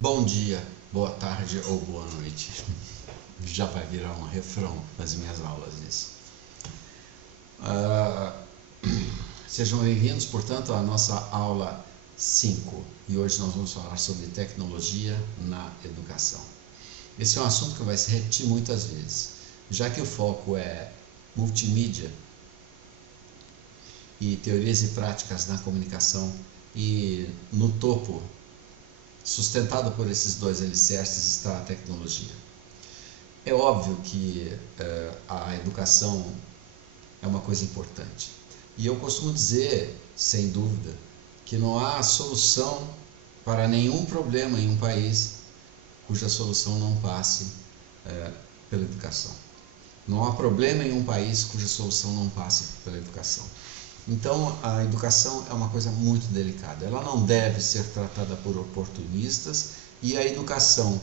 Bom dia, boa tarde ou boa noite. Já vai virar um refrão das minhas aulas isso. Sejam bem-vindos, portanto, à nossa aula 5. E hoje nós vamos falar sobre tecnologia na educação. Esse é um assunto que vai se repetir muitas vezes, já que o foco é multimídia e teorias e práticas na comunicação, e no topo, sustentado por esses dois alicerces, está a tecnologia. É óbvio que a educação é uma coisa importante. E eu costumo dizer, sem dúvida, que não há solução para nenhum problema em um país cuja solução não passe pela educação. Não há problema em um país cuja solução não passe pela educação. Então, a educação é uma coisa muito delicada. Ela não deve ser tratada por oportunistas, e a educação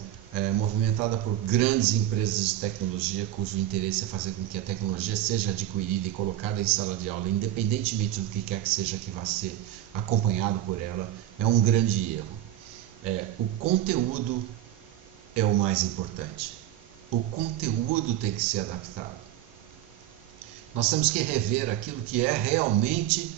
movimentada por grandes empresas de tecnologia, cujo interesse é fazer com que a tecnologia seja adquirida e colocada em sala de aula, independentemente do que quer que seja que vá ser acompanhado por ela, é um grande erro. O conteúdo é o mais importante. O conteúdo tem que ser adaptado. Nós temos que rever aquilo que é realmente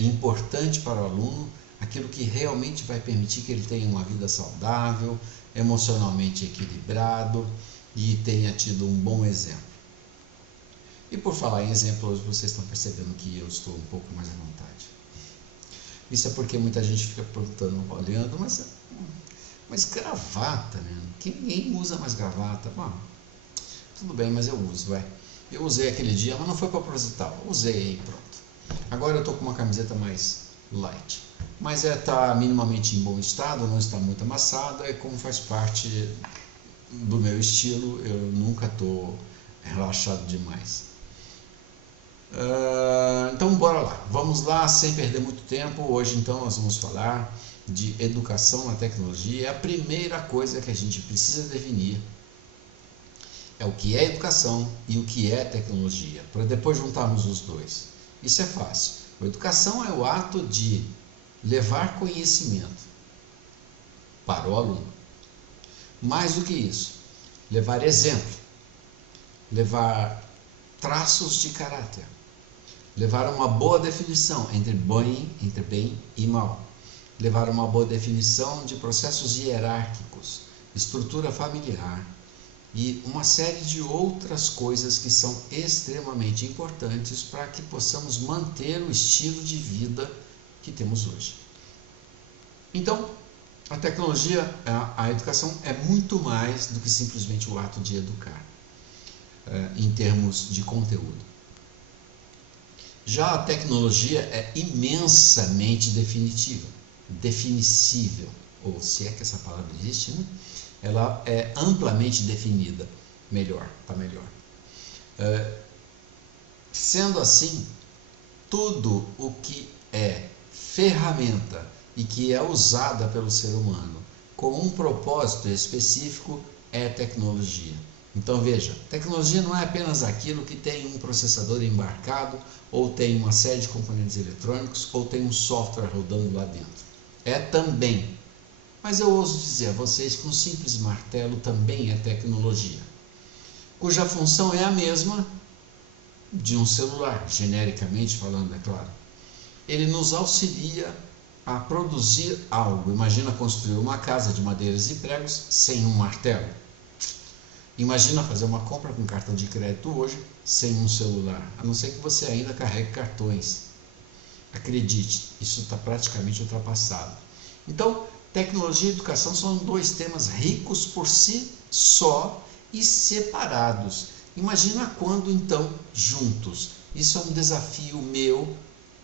importante para o aluno, aquilo que realmente vai permitir que ele tenha uma vida saudável, emocionalmente equilibrado e tenha tido um bom exemplo. E por falar em exemplo, hoje vocês estão percebendo que eu estou um pouco mais à vontade. Isso é porque muita gente fica perguntando, olhando, mas gravata, né? Ninguém usa mais gravata. Bom, tudo bem, mas eu uso, vai. Eu usei aquele dia, mas não foi proposital. Usei e pronto. Agora eu estou com uma camiseta mais light. Mas está minimamente em bom estado, não está muito amassada, e como faz parte do meu estilo, eu nunca estou relaxado demais. Então bora lá. Vamos lá, sem perder muito tempo. Hoje então nós vamos falar de educação na tecnologia. A primeira coisa que a gente precisa definir é o que é educação e o que é tecnologia, para depois juntarmos os dois. Isso é fácil. A educação é o ato de levar conhecimento para o aluno. Mais do que isso, levar exemplo, levar traços de caráter, levar uma boa definição entre bem e mal, levar uma boa definição de processos hierárquicos, estrutura familiar, e uma série de outras coisas que são extremamente importantes para que possamos manter o estilo de vida que temos hoje. Então, a tecnologia, a educação é muito mais do que simplesmente o ato de educar, em termos de conteúdo. Já a tecnologia é imensamente definível, ou se é que essa palavra existe, né? Ela é amplamente definida. Está melhor. Sendo assim, tudo o que é ferramenta e que é usada pelo ser humano com um propósito específico é tecnologia. Então veja, tecnologia não é apenas aquilo que tem um processador embarcado, ou tem uma série de componentes eletrônicos, ou tem um software rodando lá dentro. É também. Mas eu ouso dizer a vocês que um simples martelo também é tecnologia, cuja função é a mesma de um celular, genericamente falando, é claro. Ele nos auxilia a produzir algo. Imagina construir uma casa de madeiras e pregos sem um martelo. Imagina fazer uma compra com cartão de crédito hoje sem um celular, a não ser que você ainda carregue cartões. Acredite, isso está praticamente ultrapassado. Então, tecnologia e educação são dois temas ricos por si só e separados. Imagina quando então juntos. Isso é um desafio meu,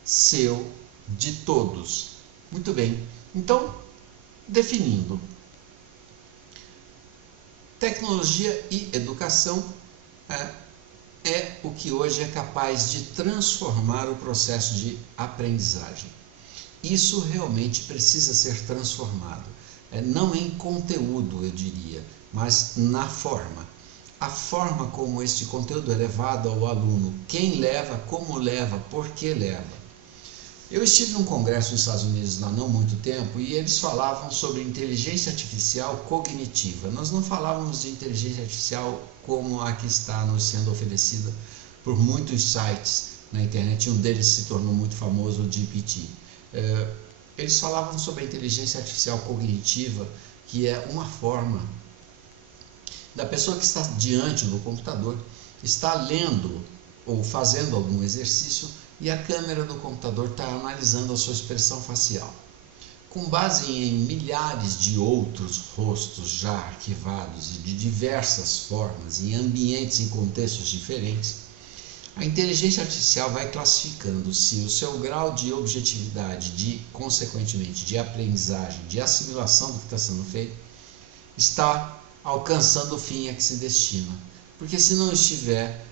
seu, de todos. Muito bem. Então, definindo. Tecnologia e educação é o que hoje é capaz de transformar o processo de aprendizagem. Isso realmente precisa ser transformado, não em conteúdo, eu diria, mas na forma. A forma como este conteúdo é levado ao aluno, quem leva, como leva, por que leva. Eu estive num congresso nos Estados Unidos há não muito tempo e eles falavam sobre inteligência artificial cognitiva. Nós não falávamos de inteligência artificial como a que está nos sendo oferecida por muitos sites na internet, e um deles se tornou muito famoso, o GPT. Eles falavam sobre a inteligência artificial cognitiva, que é uma forma da pessoa que está diante do computador, está lendo ou fazendo algum exercício e a câmera do computador está analisando a sua expressão facial. Com base em milhares de outros rostos já arquivados e de diversas formas, em ambientes e contextos diferentes, a inteligência artificial vai classificando se o seu grau de objetividade, consequentemente, de aprendizagem, de assimilação do que está sendo feito, está alcançando o fim a que se destina. Porque se não estiver,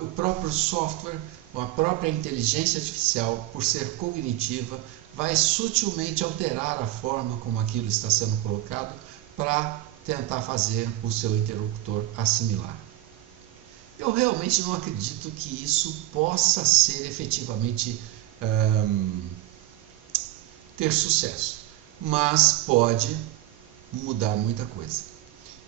o próprio software, ou a própria inteligência artificial, por ser cognitiva, vai sutilmente alterar a forma como aquilo está sendo colocado para tentar fazer o seu interlocutor assimilar. Eu realmente não acredito que isso possa ser efetivamente ter sucesso, mas pode mudar muita coisa.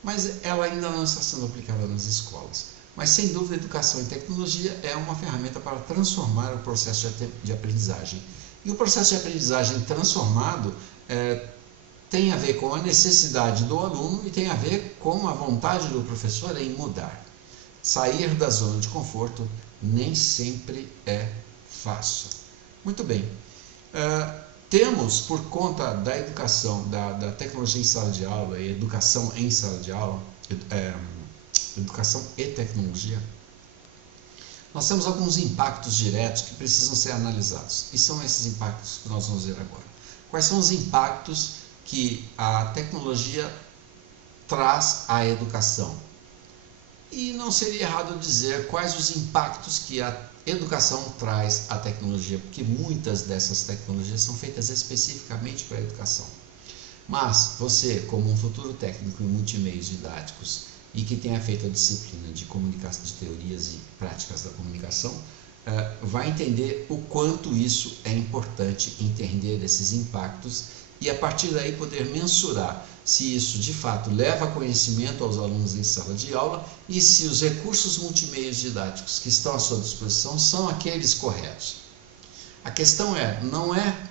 Mas ela ainda não está sendo aplicada nas escolas. Mas sem dúvida a educação e tecnologia é uma ferramenta para transformar o processo de aprendizagem. E o processo de aprendizagem transformado tem a ver com a necessidade do aluno e tem a ver com a vontade do professor em mudar. Sair da zona de conforto nem sempre é fácil. Muito bem. Temos, por conta da educação, da tecnologia em sala de aula e educação em sala de aula, educação e tecnologia, nós temos alguns impactos diretos que precisam ser analisados. E são esses impactos que nós vamos ver agora. Quais são os impactos que a tecnologia traz à educação? E não seria errado dizer quais os impactos que a educação traz à tecnologia, porque muitas dessas tecnologias são feitas especificamente para a educação. Mas você, como um futuro técnico em multimeios didáticos e que tenha feito a disciplina de comunicação, de teorias e práticas da comunicação, vai entender o quanto isso é importante, entender esses impactos e a partir daí poder mensurar se isso de fato leva conhecimento aos alunos em sala de aula e se os recursos multimeios didáticos que estão à sua disposição são aqueles corretos. A questão não é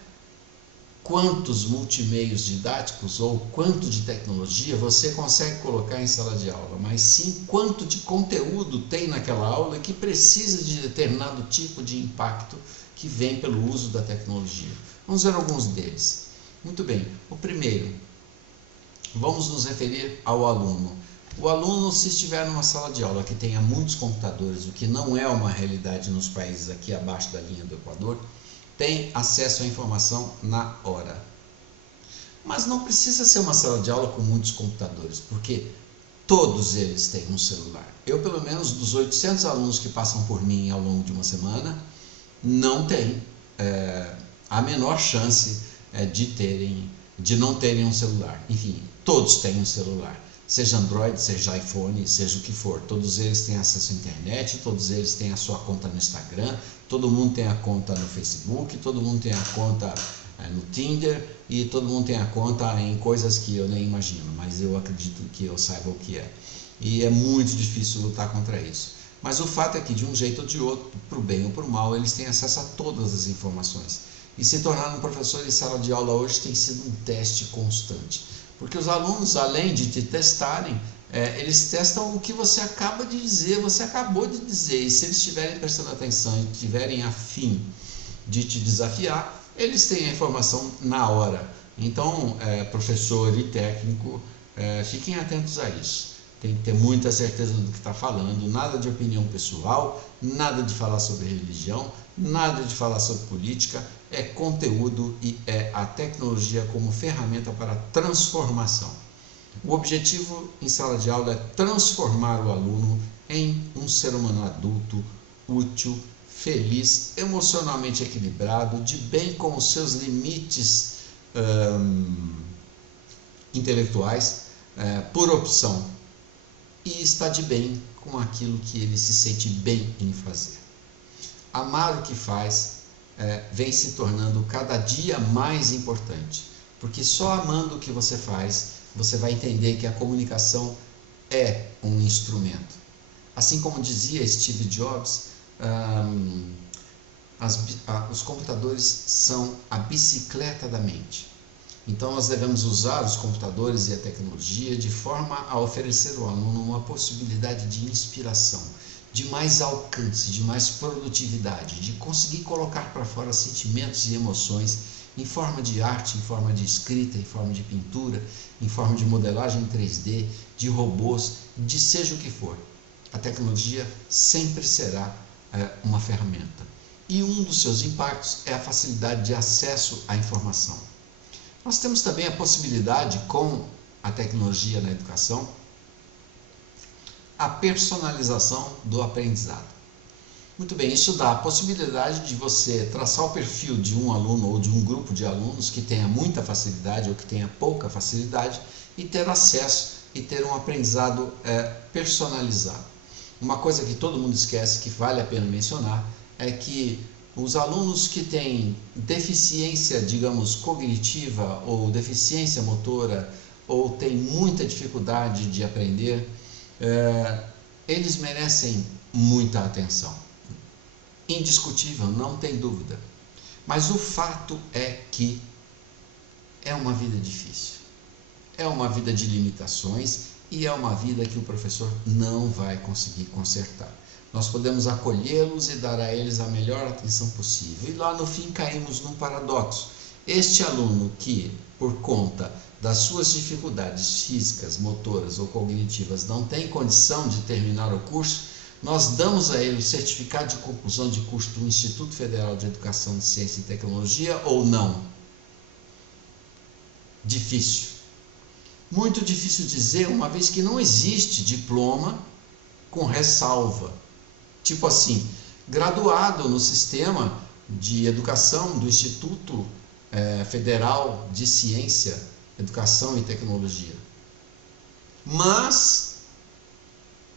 quantos multimeios didáticos ou quanto de tecnologia você consegue colocar em sala de aula, mas sim quanto de conteúdo tem naquela aula que precisa de determinado tipo de impacto que vem pelo uso da tecnologia. Vamos ver alguns deles. Muito bem, o primeiro, vamos nos referir ao aluno. O aluno, se estiver numa sala de aula que tenha muitos computadores, o que não é uma realidade nos países aqui abaixo da linha do Equador, tem acesso à informação na hora. Mas não precisa ser uma sala de aula com muitos computadores, porque todos eles têm um celular. Eu, pelo menos, dos 800 alunos que passam por mim ao longo de uma semana, não tem a menor chance de não terem um celular. Enfim, todos têm um celular. Seja Android, seja iPhone, seja o que for. Todos eles têm acesso à internet, todos eles têm a sua conta no Instagram, todo mundo tem a conta no Facebook, todo mundo tem a conta no Tinder e todo mundo tem a conta em coisas que eu nem imagino, mas eu acredito que eu saiba o que é. E é muito difícil lutar contra isso. Mas o fato é que, de um jeito ou de outro, para o bem ou para o mal, eles têm acesso a todas as informações. E se tornar um professor em sala de aula hoje tem sido um teste constante. Porque os alunos, além de te testarem, eles testam o que você acaba de dizer, você acabou de dizer. E se eles estiverem prestando atenção e estiverem a fim de te desafiar, eles têm a informação na hora. Então, professor e técnico, fiquem atentos a isso. Tem que ter muita certeza do que está falando, nada de opinião pessoal, nada de falar sobre religião, nada de falar sobre política, é conteúdo e é a tecnologia como ferramenta para transformação. O objetivo em sala de aula é transformar o aluno em um ser humano adulto, útil, feliz, emocionalmente equilibrado, de bem com os seus limites intelectuais, por opção, e está de bem com aquilo que ele se sente bem em fazer. Amar o que faz vem se tornando cada dia mais importante, porque só amando o que você faz, você vai entender que a comunicação é um instrumento. Assim como dizia Steve Jobs, os computadores são a bicicleta da mente. Então nós devemos usar os computadores e a tecnologia de forma a oferecer ao aluno uma possibilidade de inspiração, de mais alcance, de mais produtividade, de conseguir colocar para fora sentimentos e emoções em forma de arte, em forma de escrita, em forma de pintura, em forma de modelagem 3D, de robôs, de seja o que for. A tecnologia sempre será uma ferramenta. E um dos seus impactos é a facilidade de acesso à informação. Nós temos também a possibilidade, com a tecnologia na educação, a personalização do aprendizado. Muito bem, isso dá a possibilidade de você traçar o perfil de um aluno ou de um grupo de alunos que tenha muita facilidade ou que tenha pouca facilidade e ter acesso e ter um aprendizado personalizado. Uma coisa que todo mundo esquece, que vale a pena mencionar, é que os alunos que têm deficiência, digamos, cognitiva ou deficiência motora ou têm muita dificuldade de aprender, eles merecem muita atenção. Indiscutível, não tem dúvida. Mas o fato é que é uma vida difícil. É uma vida de limitações e é uma vida que o professor não vai conseguir consertar. Nós podemos acolhê-los e dar a eles a melhor atenção possível. E lá no fim caímos num paradoxo. Este aluno que, por conta das suas dificuldades físicas, motoras ou cognitivas, não tem condição de terminar o curso, nós damos a ele o certificado de conclusão de curso do Instituto Federal de Educação de Ciência e Tecnologia ou não? Difícil. Muito difícil dizer, uma vez que não existe diploma com ressalva. Tipo assim, graduado no sistema de educação do Instituto Federal de Ciência, Educação e Tecnologia. Mas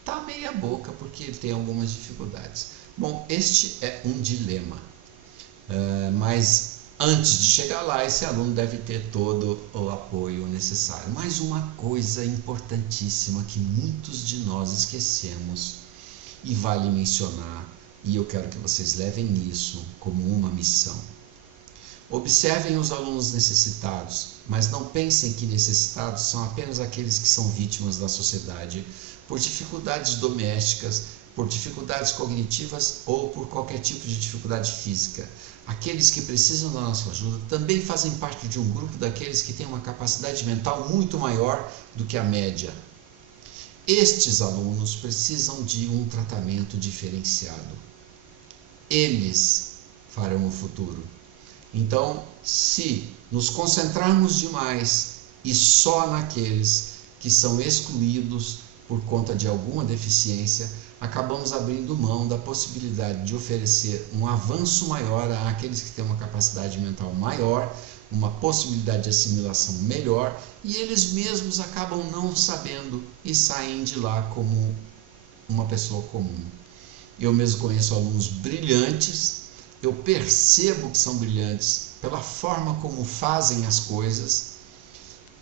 está meia boca porque ele tem algumas dificuldades. Bom, este é um dilema. Mas antes de chegar lá, esse aluno deve ter todo o apoio necessário. Mas uma coisa importantíssima que muitos de nós esquecemos e vale mencionar, e eu quero que vocês levem isso como uma missão. Observem os alunos necessitados, mas não pensem que necessitados são apenas aqueles que são vítimas da sociedade por dificuldades domésticas, por dificuldades cognitivas ou por qualquer tipo de dificuldade física. Aqueles que precisam da nossa ajuda também fazem parte de um grupo daqueles que têm uma capacidade mental muito maior do que a média. Estes alunos precisam de um tratamento diferenciado. Eles farão o futuro. Então, se nos concentrarmos demais e só naqueles que são excluídos por conta de alguma deficiência, acabamos abrindo mão da possibilidade de oferecer um avanço maior àqueles que têm uma capacidade mental maior, uma possibilidade de assimilação melhor, e eles mesmos acabam não sabendo e saem de lá como uma pessoa comum. Eu mesmo conheço alunos brilhantes, eu percebo que são brilhantes pela forma como fazem as coisas,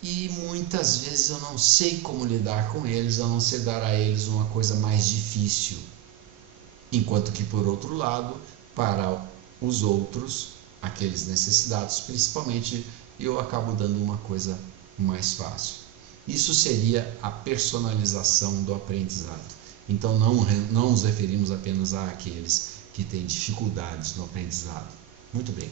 e muitas vezes eu não sei como lidar com eles, eu não sei dar a eles uma coisa mais difícil. Enquanto que, por outro lado, para os outros, aqueles necessitados principalmente, eu acabo dando uma coisa mais fácil. Isso seria a personalização do aprendizado. Então não nos referimos apenas àqueles que têm dificuldades no aprendizado. Muito bem.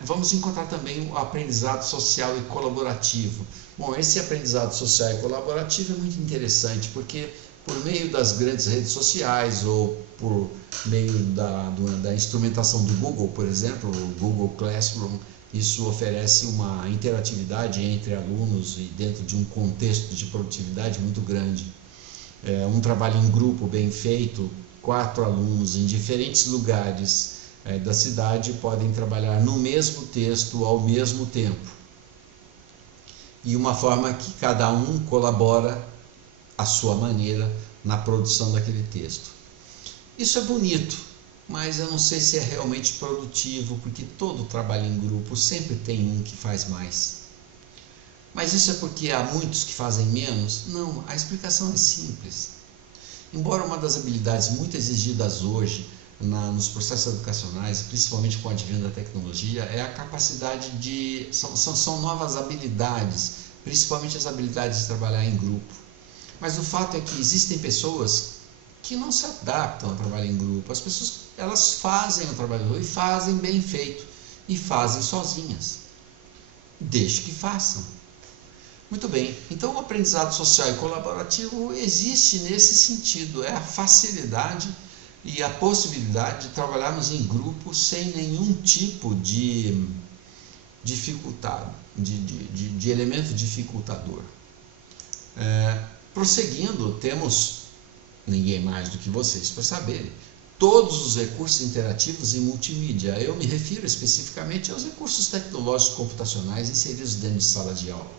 Vamos encontrar também o aprendizado social e colaborativo. Bom, esse aprendizado social e colaborativo é muito interessante, porque por meio das grandes redes sociais ou por meio da instrumentação do Google, por exemplo, o Google Classroom, isso oferece uma interatividade entre alunos e dentro de um contexto de produtividade muito grande. Um trabalho em grupo bem feito, 4 alunos em diferentes lugares da cidade podem trabalhar no mesmo texto ao mesmo tempo. E uma forma que cada um colabora à sua maneira na produção daquele texto. Isso é bonito, mas eu não sei se é realmente produtivo, porque todo trabalho em grupo sempre tem um que faz mais. Mas isso é porque há muitos que fazem menos? Não, a explicação é simples. Embora uma das habilidades muito exigidas hoje nos processos educacionais, principalmente com o advento da tecnologia, é a capacidade de... São novas habilidades, principalmente as habilidades de trabalhar em grupo. Mas o fato é que existem pessoas que não se adaptam ao trabalho em grupo. As pessoas, elas fazem o trabalho em grupo e fazem bem feito, e fazem sozinhas. Deixe que façam. Muito bem, então o aprendizado social e colaborativo existe nesse sentido, é a facilidade e a possibilidade de trabalharmos em grupo sem nenhum tipo de dificuldade, de elemento dificultador. Prosseguindo, temos ninguém mais do que vocês para saberem todos os recursos interativos e multimídia. Eu me refiro especificamente aos recursos tecnológicos computacionais inseridos dentro de sala de aula.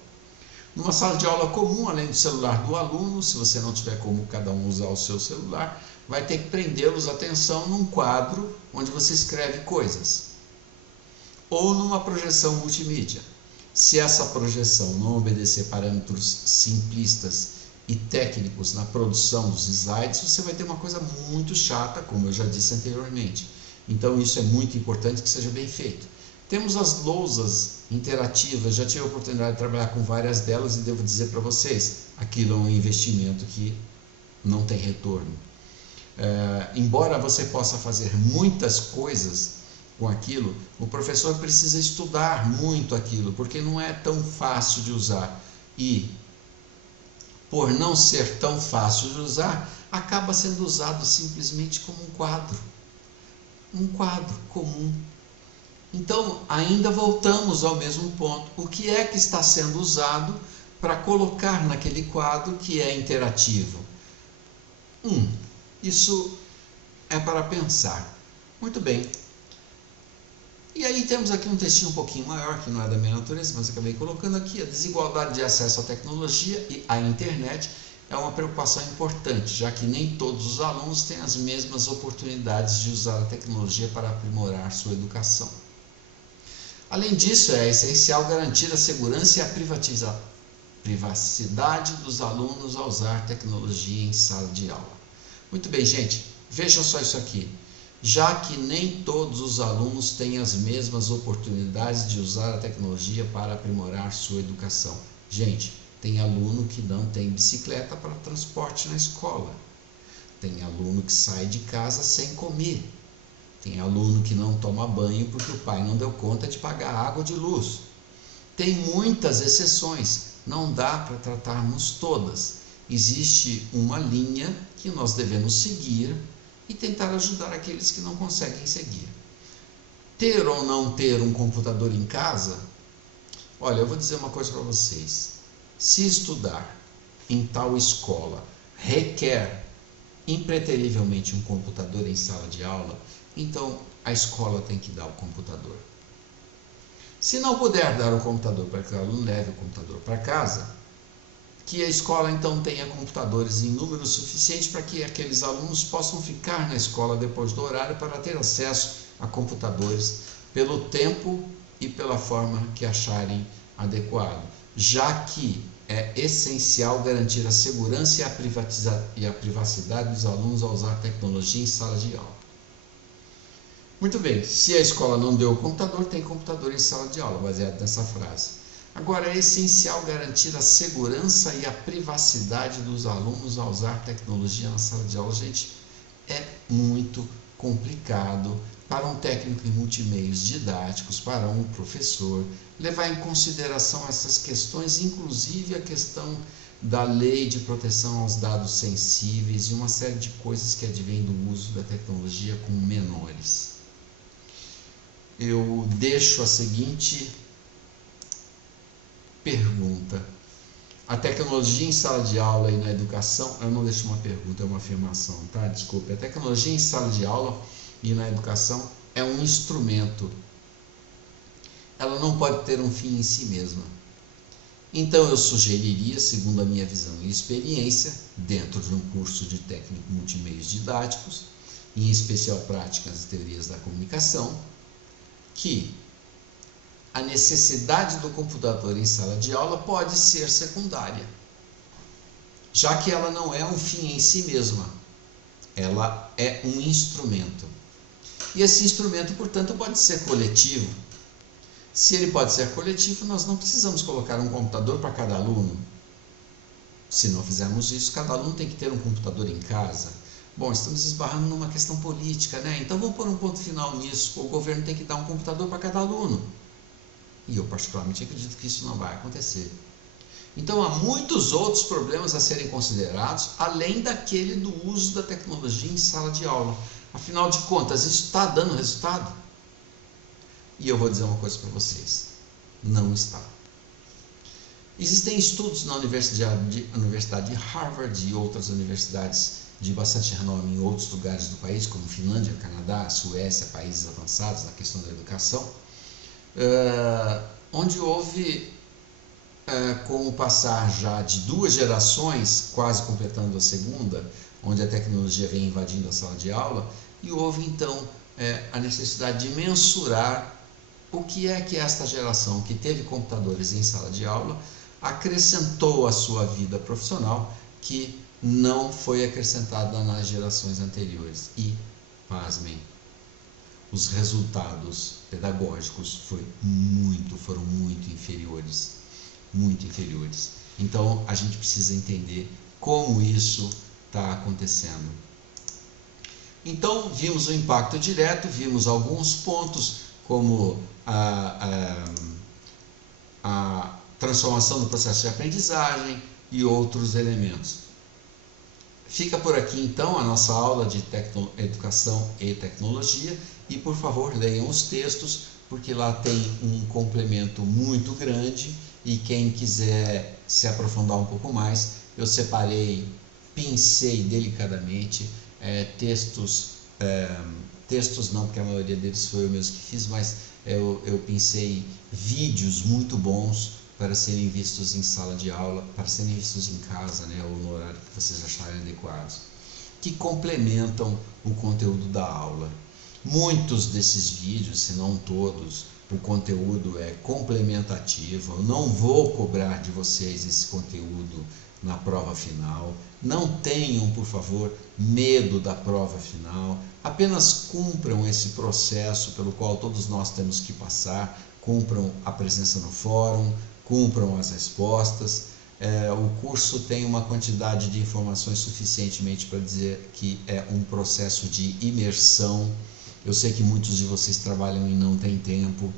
Numa sala de aula comum, além do celular do aluno, se você não tiver como cada um usar o seu celular, vai ter que prendê-los a atenção num quadro onde você escreve coisas. Ou numa projeção multimídia. Se essa projeção não obedecer parâmetros simplistas e técnicos na produção dos slides, você vai ter uma coisa muito chata, como eu já disse anteriormente. Então isso é muito importante que seja bem feito. Temos as lousas interativas, já tive a oportunidade de trabalhar com várias delas e devo dizer para vocês, aquilo é um investimento que não tem retorno. Embora você possa fazer muitas coisas com aquilo, o professor precisa estudar muito aquilo, porque não é tão fácil de usar. E, por não ser tão fácil de usar, acaba sendo usado simplesmente como um quadro comum. Então, ainda voltamos ao mesmo ponto. O que é que está sendo usado para colocar naquele quadro que é interativo? Isso é para pensar. Muito bem. E aí temos aqui um textinho um pouquinho maior, que não é da minha natureza, mas acabei colocando aqui. A desigualdade de acesso à tecnologia e à internet é uma preocupação importante, já que nem todos os alunos têm as mesmas oportunidades de usar a tecnologia para aprimorar sua educação. Além disso, é essencial garantir a segurança e a privacidade dos alunos ao usar tecnologia em sala de aula. Muito bem, gente, vejam só isso aqui. Já que nem todos os alunos têm as mesmas oportunidades de usar a tecnologia para aprimorar sua educação. Gente, tem aluno que não tem bicicleta para transporte na escola. Tem aluno que sai de casa sem comer. Tem aluno que não toma banho porque o pai não deu conta de pagar água de luz. Tem muitas exceções, não dá para tratarmos todas. Existe uma linha que nós devemos seguir e tentar ajudar aqueles que não conseguem seguir. Ter ou não ter um computador em casa? Olha, eu vou dizer uma coisa para vocês. Se estudar em tal escola requer impreterivelmente um computador em sala de aula, então a escola tem que dar o computador. Se não puder dar o computador para que o aluno leve o computador para casa, que a escola então tenha computadores em número suficiente para que aqueles alunos possam ficar na escola depois do horário para ter acesso a computadores pelo tempo e pela forma que acharem adequado, já que é essencial garantir a segurança e a privacidade dos alunos ao usar tecnologia em sala de aula. Muito bem, se a escola não deu o computador, tem computador em sala de aula, baseado nessa frase. Agora, é essencial garantir a segurança e a privacidade dos alunos ao usar tecnologia na sala de aula. Gente, é muito complicado para um técnico em multimeios didáticos, para um professor, levar em consideração essas questões, inclusive a questão da lei de proteção aos dados sensíveis e uma série de coisas que advêm do uso da tecnologia com menores. Eu deixo a seguinte pergunta. A tecnologia em sala de aula e na educação, eu não deixo uma pergunta, é uma afirmação, tá? Desculpe. A tecnologia em sala de aula e na educação é um instrumento. Ela não pode ter um fim em si mesma. Então eu sugeriria, segundo a minha visão e experiência, dentro de um curso de técnico multimeios didáticos, em especial práticas e teorias da comunicação, que a necessidade do computador em sala de aula pode ser secundária, já que ela não é um fim em si mesma, ela é um instrumento. E esse instrumento, portanto, pode ser coletivo. Se ele pode ser coletivo, nós não precisamos colocar um computador para cada aluno. Se não fizermos isso, cada aluno tem que ter um computador em casa. Bom, estamos esbarrando numa questão política, né? Então vamos pôr um ponto final nisso. O governo tem que dar um computador para cada aluno. E eu particularmente acredito que isso não vai acontecer. Então há muitos outros problemas a serem considerados, além daquele do uso da tecnologia em sala de aula. Afinal de contas, isso está dando resultado? E eu vou dizer uma coisa para vocês: não está. Existem estudos na Universidade de Harvard e outras universidades de bastante renome em outros lugares do país, como Finlândia, Canadá, Suécia, países avançados na questão da educação, onde houve, com o passar já de 2 gerações, quase completando a segunda, onde a tecnologia vem invadindo a sala de aula, e houve então a necessidade de mensurar o que é que esta geração que teve computadores em sala de aula acrescentou à sua vida profissional, que não foi acrescentada nas gerações anteriores. E, pasmem, os resultados pedagógicos foram muito inferiores. Muito inferiores. Então, a gente precisa entender como isso está acontecendo. Então, vimos o impacto direto, vimos alguns pontos, como a transformação do processo de aprendizagem e outros elementos. Fica por aqui então a nossa aula de educação e tecnologia, e por favor leiam os textos, porque lá tem um complemento muito grande, e quem quiser se aprofundar um pouco mais, eu separei, pincei delicadamente textos não, porque a maioria deles foi eu mesmo que fiz, mas eu pincei vídeos muito bons para serem vistos em sala de aula, para serem vistos em casa, né, ou no horário que vocês acharem adequados, que complementam o conteúdo da aula. Muitos desses vídeos, se não todos, o conteúdo é complementativo. Eu não vou cobrar de vocês esse conteúdo na prova final. Não tenham, por favor, medo da prova final. Apenas cumpram esse processo pelo qual todos nós temos que passar. Cumpram a presença no fórum, cumpram as respostas. O curso tem uma quantidade de informações suficientemente para dizer que é um processo de imersão. Eu sei que muitos de vocês trabalham e não têm tempo,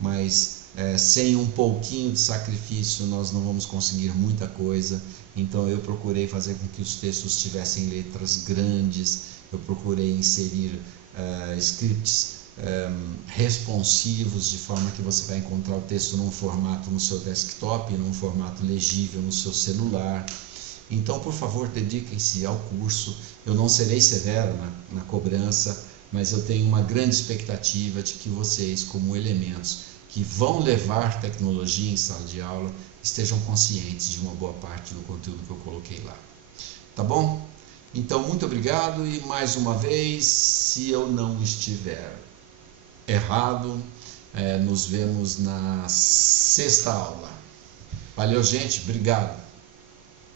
mas sem um pouquinho de sacrifício nós não vamos conseguir muita coisa. Então eu procurei fazer com que os textos tivessem letras grandes, eu procurei inserir scripts responsivos, de forma que você vai encontrar o texto num formato no seu desktop, num formato legível no seu celular. Então, por favor, dediquem-se ao curso. Eu não serei severo na cobrança, mas eu tenho uma grande expectativa de que vocês, como elementos que vão levar tecnologia em sala de aula, estejam conscientes de uma boa parte do conteúdo que eu coloquei lá. Tá bom? Então, muito obrigado, e mais uma vez, se eu não estiver errado, nos vemos na 6ª aula. Valeu, gente. Obrigado.